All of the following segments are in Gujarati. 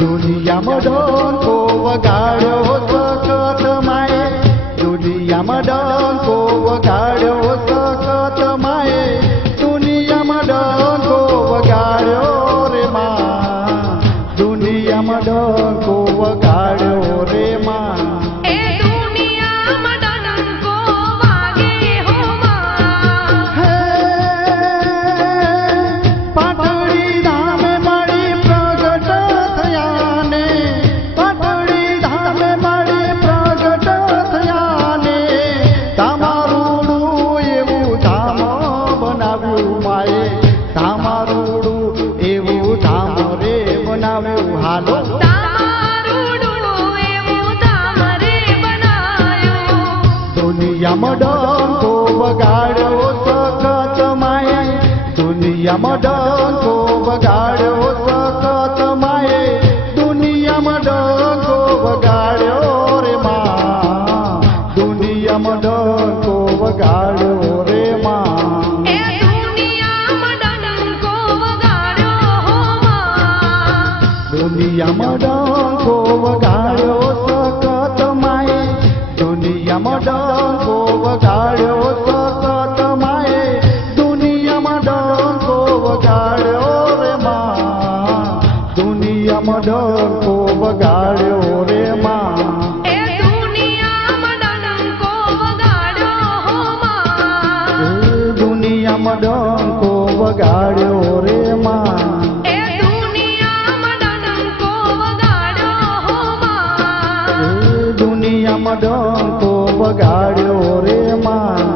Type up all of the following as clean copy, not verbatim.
દુનિયામાં ડંકો વગાડ્યો સખત માએ, દુનિયામાં ડંકો વગાડ્યો સખત માએ, દુનિયામાં ડંકો વગાડ્યો રે માં, દુનિયામાં ડંકો વગાડ્યો રે માં. દુનિયામાં ડંકો વગાડ્યો સખત માએ, દુનિયામાં ડંકો વગાડ્યો સખત માએ, દુનિયામાં ડંકો વગાડ્યો રે માં, દુનિયામાં ડંકો વગાડ્યો રે માં. દુનિયામાં ડંકો વગાડ્યો સખત માએ, દુનિયામાં ડંકો વગાડ્યો સખત માએ, દુનિયામાં ડંકો વગાડ્યો રે માં, દુનિયામાં ડંકો વગાડ્યો રે માં. દુનિયામાં ડંકો વગાડ્યો રે માં. દુનિયામાં ડંકો વગાડ્યો રે માં.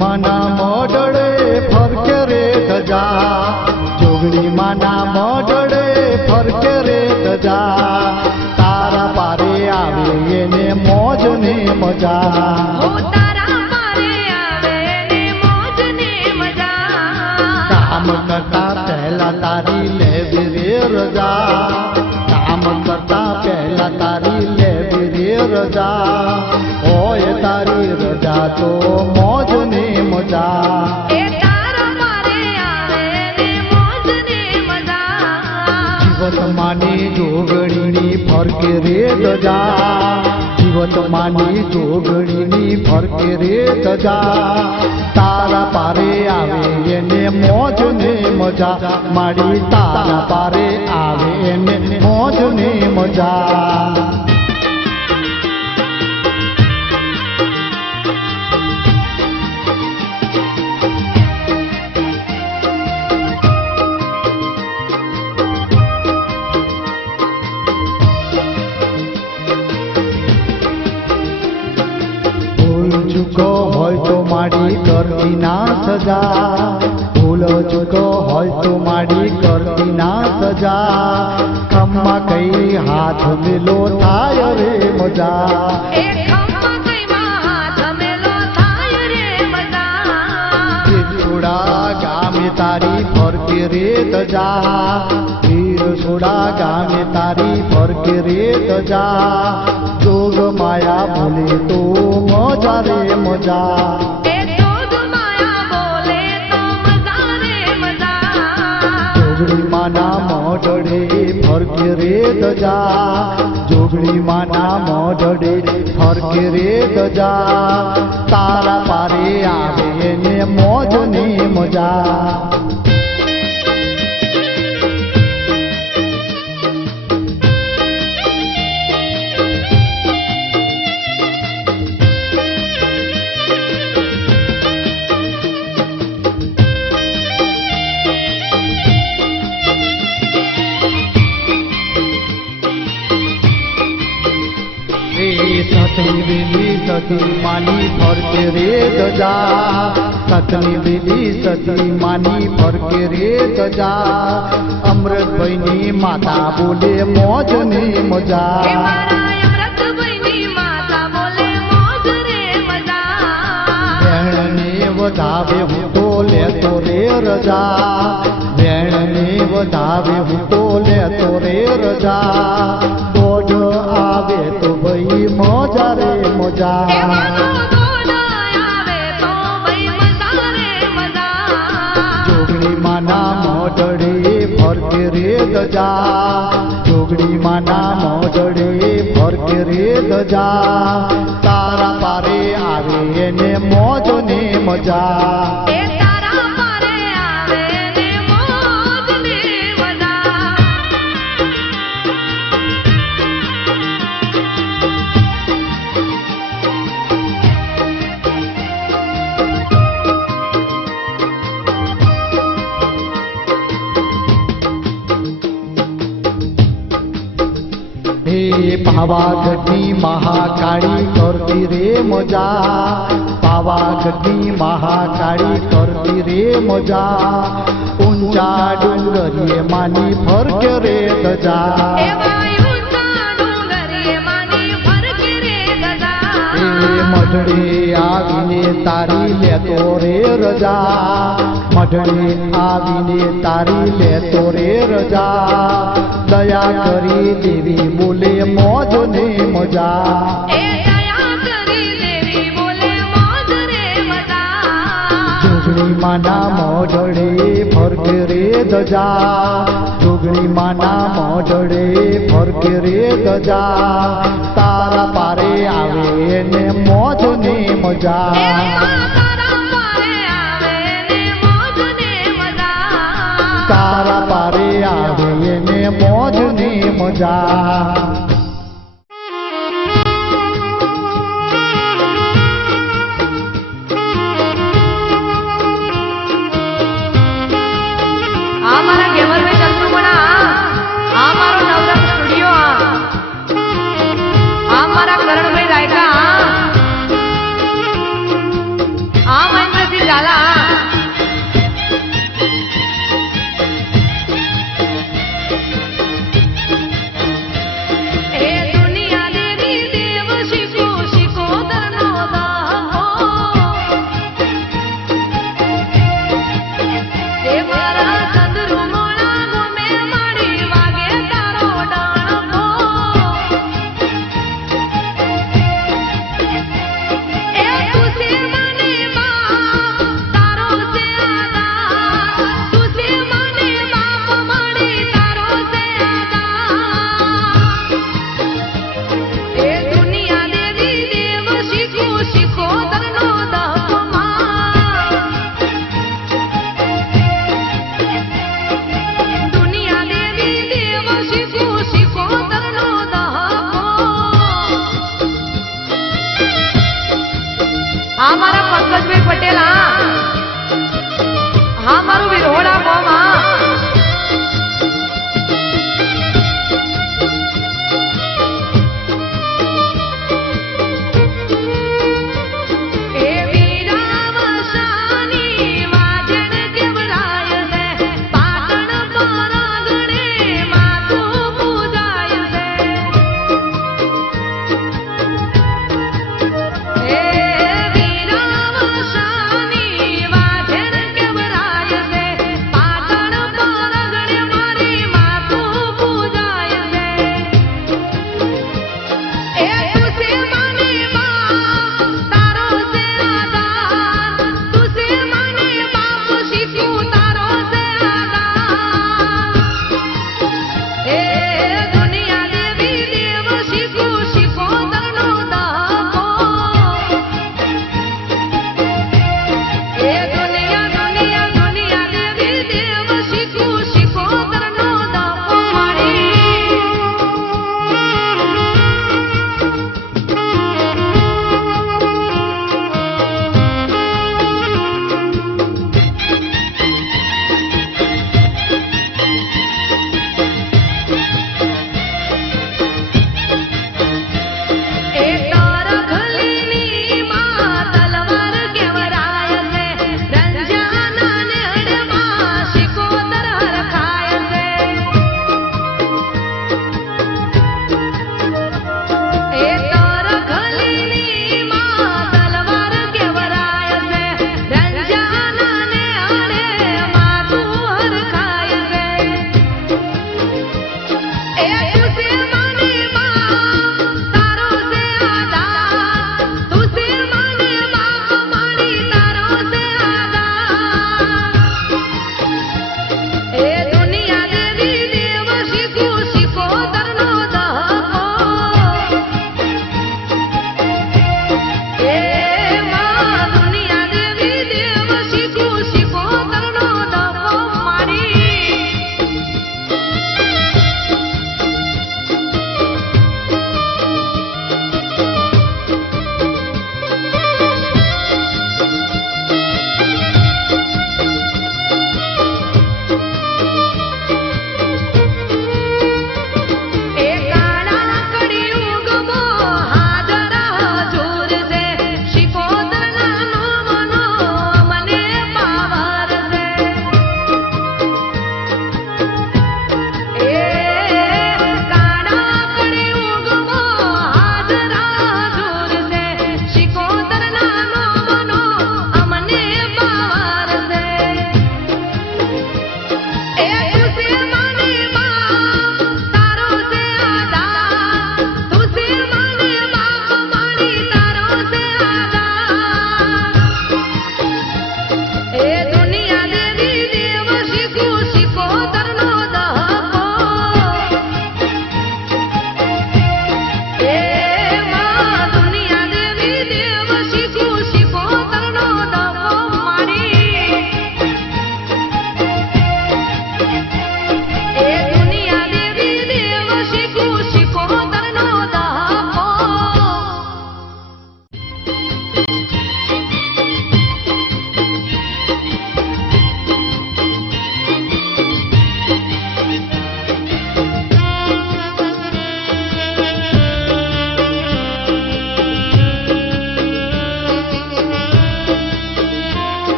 માના મોઢડે ફરકે રે ધજા, જોગણી માના મોઢડે ફરકે રે ધજા, તારા પારે આવે એને મોજ ને મજા, કામ કરતા પહેલા તારી લેવી રે રજા, કામ કરતા પહેલા તારી લેવી રે રજા, હોય તારી રજા તો મોજ ને મજા. જીવત માની જોગણીની ફરકે રે ધજા, જીવત માની જોગણીની ફરકે રે ધજા, તારા પારે આવે એને મોજ ને મજા, મારી તારા પારે આવે એને મોજ ને મજા. ચૂકો હોય તો માડી કરતી ના સજા, ભૂલ ચૂકો હોય તો માડી કરતી ના સજા, ખમ્મા કઈ હાથ મેલો થાય રે મજા, થોડા ગામે તારી ફરકે રે તજા, થોડા ગામે તારી ફરકે રે તજા, જોગ માયા બોલે તો મજા રે મજા, જોગણી માના મોઢડે ફરકે રે ધજા, જોગણી માના મોઢડે ફરકે રે ધજા, તારા પારે આવે એને મોજ ને મજા. સતી વેલી સતી માની ફરકે રે ધજા સતની બીજી સતી માની ફરકે રે ધજા અમૃતભાઈની માતા બોલે મોજ ને મજા વધાવે હું તો લેતો રે રજા વેણને વધાવે હું તો લેતો રે રજા દોઢ આવે તો ભાઈ મજા રે મજા જોગણી માના મોઢડે ફરકે રે ધજા જોગણી માના મોઢડે ફરકે રે ધજા તારા પારે આવે એને મોજ ને મજા પાવાગઢની મહાકાળી કરતી રે મજા પાવાગઢની મહાકાળી કરતી રે મજા ઊંચા ડુંગરીએ માની ફરકે રે ધજા મઢડે આવીને તારી લેતો રે રજા મઢડે આવીને તારી લેતો રે રજા દયા કરી દેવી બોલે મોજ ને મજા જોગણી માના મોઢડે ફરકે રે ધજા જોગણી માના મોઢડે ફરકે રે ધજા તારા પારે આવે ને મોજ ને મજા તારા પારે આવે ને મોજ ને મજા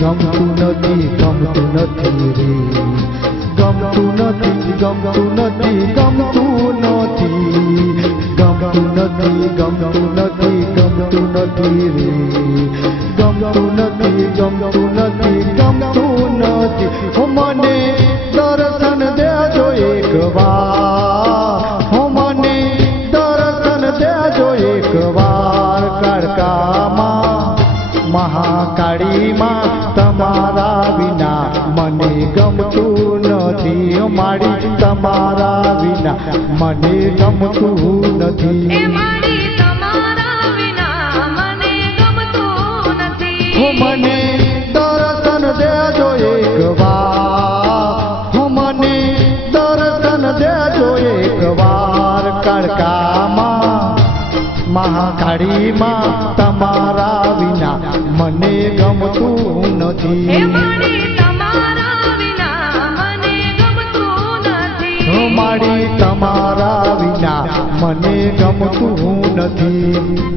ગમતું નથી ગમતું નથી રે ગમતું નથી ગમતું નથી ગમતું નથી ગમતું નથી ગમતું નથી ગમતું નથી રે ગમતું નથી ગમતું નથી ગમતું નથી હો મને દર્શન દેજો એક વાર હો મને દર્શન દેજો એક વાર કાળકામાં મહાકાળીમાં તમારા વિના મને ગમતું નથી માડી તમારા વિના મને ગમતું નથી હો મને દર્શન દેજો એક વાર હો મને દર્શન દેજો એક વાર કાળકામાં મહાકાળીમાં તમારા વિના મને ગમતું નથી માડી તમારા વિના મને ગમતું નથી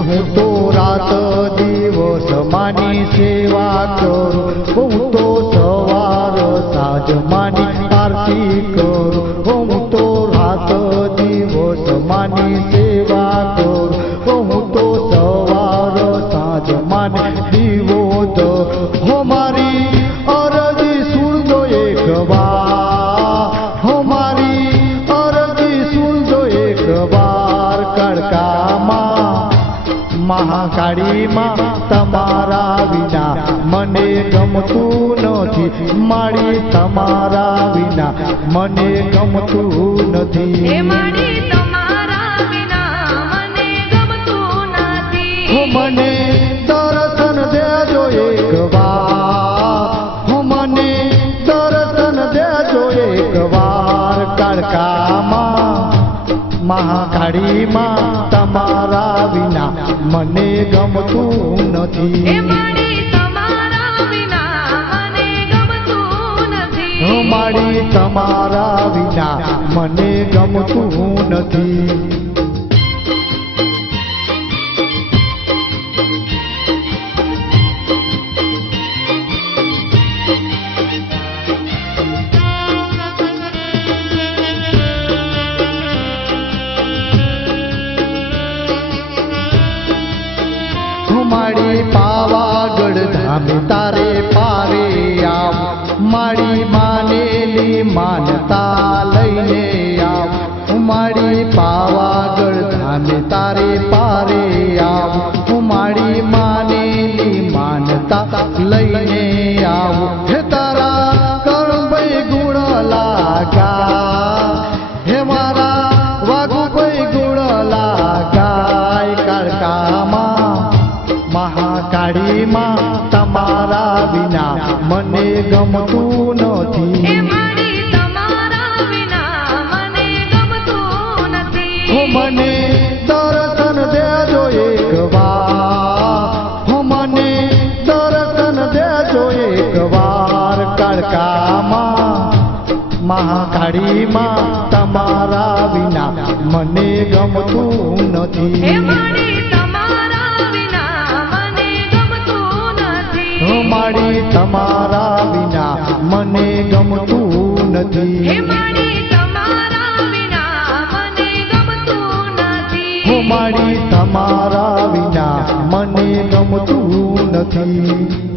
હું તો રાત દિવસ માની સેવા કરું હું તો સવાર સાંજ માની આરતી કરું હું તો રાત દિવસ માની સેવા કરું હું તો સવાર સાંજ માની દીવો દો હો મારી અરજી સુણજો એક વાર હો મારી અરજી સુણજો એક વાર કડકામાં મહાકાળીમાં તમારા વિના મને ગમતું નથી માડી તમારા વિના મને ગમતું નથી હો મને દર્શન દેજો એક વાર હો મને દર્શન દેજો એક વાર કાળકામાં મહાકાળીમાં તમારા વિના મને ગમતું નથી માડી તમારા વિના મને ગમતું નથી માડી પાવાગઢ ધામ તારે પારે આવ માડી માનેલી માનતા લઈને આવ માડી પાવાગઢ ધામ તારે પારે આવ માડી માનેલી માનતા લઈને આવ હે તારા કરણભાઈ ગુણ લાગા હે મારા વાઘુભાઈ ગુણ લાગાય કાળકામાં મહાકાળીમાં તમારા વિના મને ગમતું નથી હો મને દર્શન દેજો એક વાર હો મને દર્શન દેજો એક વાર કાળકામાં મહાકાળીમાં તમારા વિના મને ગમતું નથી માડી તમારા વિના મને ગમતું નથી હો માડી તમારા વિના મને ગમતું નથી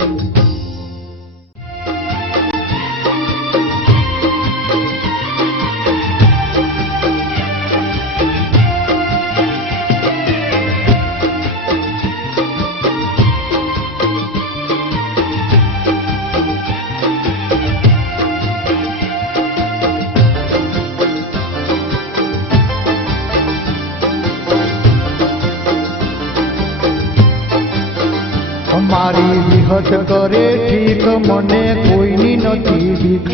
મારી વિહત કરે ઠીક મને કોઈની નથી બીક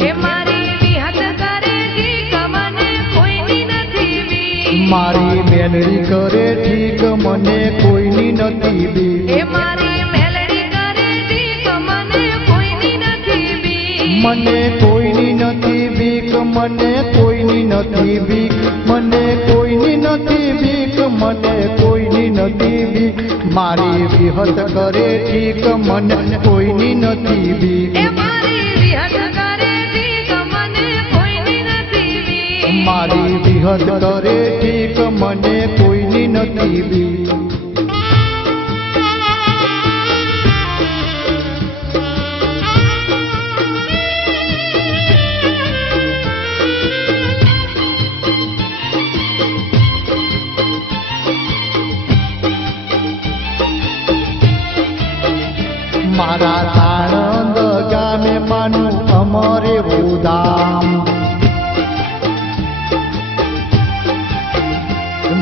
મારી મેલડી કરે ઠીક મને કોઈની નથી બીક એ મારી મેલડી કરે ઠીક મને કોઈની નથી બીક મને કોઈની નથી બીક મને કોઈની નથી બીક મને કોઈની નથી બીક મને કોઈની નથી બીક મારી વિહત કરે ઠીક મને કોઈની નથી બીક એ મારી વિહત કરે ઠીક મને કોઈની નથી બીક મારી વિહત કરે ઠીક મને કોઈની નથી બીક મારા સાણંદ ગામે માનું અમારે ઉદામ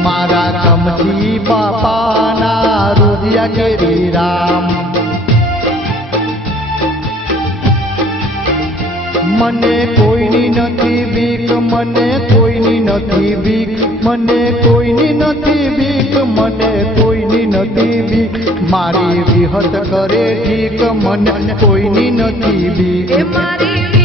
મારા કમથી બાપાના રુદિયા કેરી રામ મને કોઈની નથી બીક મને કોઈની નથી બીક મને કોઈની નથી બીક મને કોઈની નથી બીક મારી વિહત કરે ઠીક મને કોઈની નથી બીક એ મારી